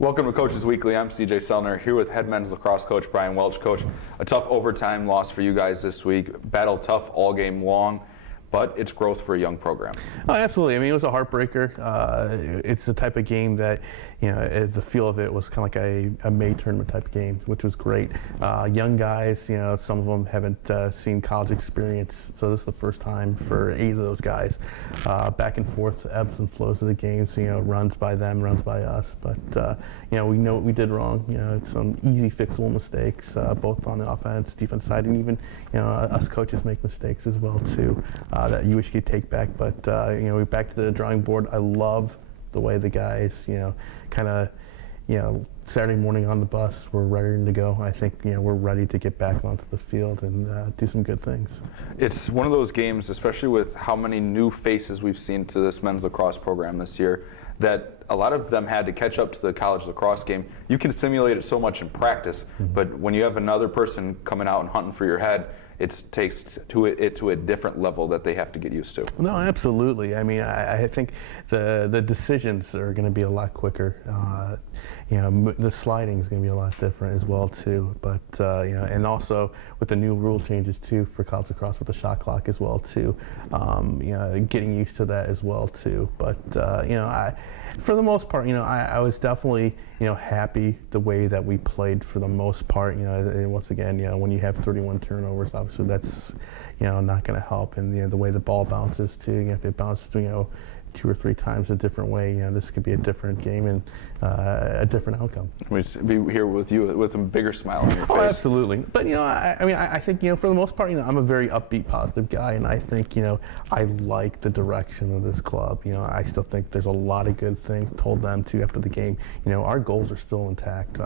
Welcome to Coaches Weekly. I'm CJ Sellner here with head men's lacrosse coach Brian Welch. Coach, a tough overtime loss for you guys this week. Battle tough all game long, but it's growth for a young program. Oh, absolutely. I mean, it was a heartbreaker. It's the type of game that, the feel of it was kind of like a May tournament type of game, which was great. Young guys, some of them haven't seen college experience, so this is the first time for 8 of those guys. Back and forth, ebbs and flows of the games, runs by them, runs by us. But, we know what we did wrong. Some easy fixable mistakes, both on the offense, defense side, and even, us coaches make mistakes as well, too, that you wish you could take back. But, we're back to the drawing board. I love the way the guys, Saturday morning on the bus, we're ready to go. I think, we're ready to get back onto the field and do some good things. It's one of those games, especially with how many new faces we've seen to this men's lacrosse program this year, that a lot of them had to catch up to the college lacrosse game. You can simulate it so much in practice, but when you have another person coming out and hunting for your head, it takes it to a different level that they have to get used to. No, absolutely. I mean, I think the decisions are going to be a lot quicker. The sliding is going to be a lot different as well too. But and also with the new rule changes too for college lacrosse with the shot clock as well too. Getting used to that as well too. But for the most part, I was definitely happy the way that we played for the most part. And once again, when you have 31 turnovers, obviously that's not going to help. And the way the ball bounces too, if it bounces 2 or 3 times a different way, this could be a different game and a different outcome. We just be here with you with a bigger smile on your face. Oh, absolutely. But I think for the most part, I'm a very upbeat, positive guy, and I think I like the direction of this club. I still think there's a lot of good things. Told them too after the game. Our goals are still intact.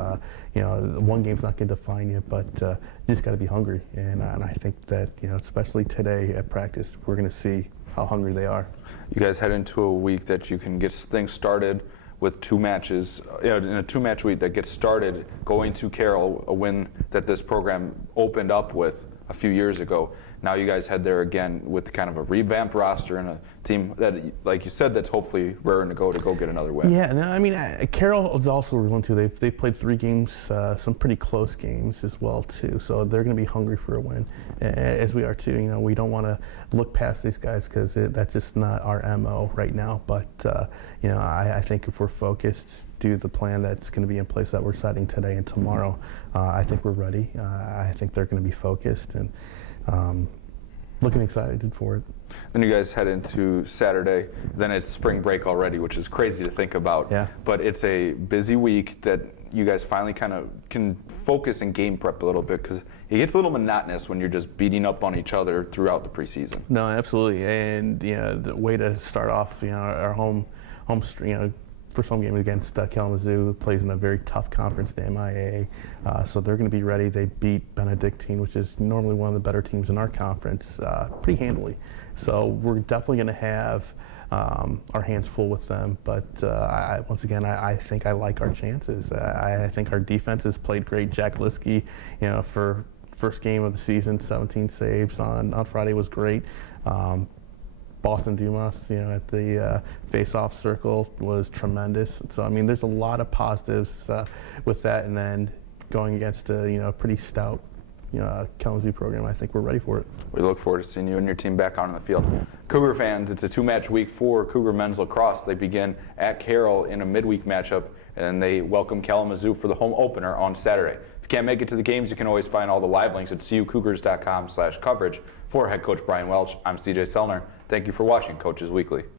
One game's not going to define you, but you just got to be hungry. And I think that especially today at practice, we're going to see how hungry they are. You guys head into a week that you can get things started with 2 matches, in a 2-match week that gets started going to Carroll, a win that this program opened up with a few years ago. Now you guys head there again with kind of a revamped roster and a team that, like you said, that's hopefully raring to go get another win. Yeah, no, I mean, Carroll is also willing to. They've played 3 games, some pretty close games as well too. So they're going to be hungry for a win, as we are too. We don't want to look past these guys because that's just not our MO right now. But I think if we're focused, do the plan that's going to be in place that we're setting today and tomorrow, I think we're ready. I think they're going to be focused and looking excited for it. Then you guys head into Saturday. Then it's spring break already, which is crazy to think about. Yeah. But it's a busy week that you guys finally kind of can focus and game prep a little bit, because it gets a little monotonous when you're just beating up on each other throughout the preseason. No, absolutely. And the way to start off, our home first home game against Kalamazoo, plays in a very tough conference, the MIA. So they're going to be ready. They beat Benedictine, which is normally one of the better teams in our conference, pretty handily. So we're definitely going to have our hands full with them. But once again, I think I like our chances. I think our defense has played great. Jack Liskey, for first game of the season, 17 saves on Friday was great. Boston Dumas, at the face-off circle was tremendous. So, I mean, there's a lot of positives with that. And then going against a pretty stout, Kalamazoo program, I think we're ready for it. We look forward to seeing you and your team back out on the field. Cougar fans, it's a 2-match week for Cougar men's lacrosse. They begin at Carroll in a midweek matchup, and they welcome Kalamazoo for the home opener on Saturday. If you can't make it to the games, you can always find all the live links at cucougars.com/coverage. For head coach Brian Welch, I'm CJ Sellner. Thank you for watching Coaches Weekly.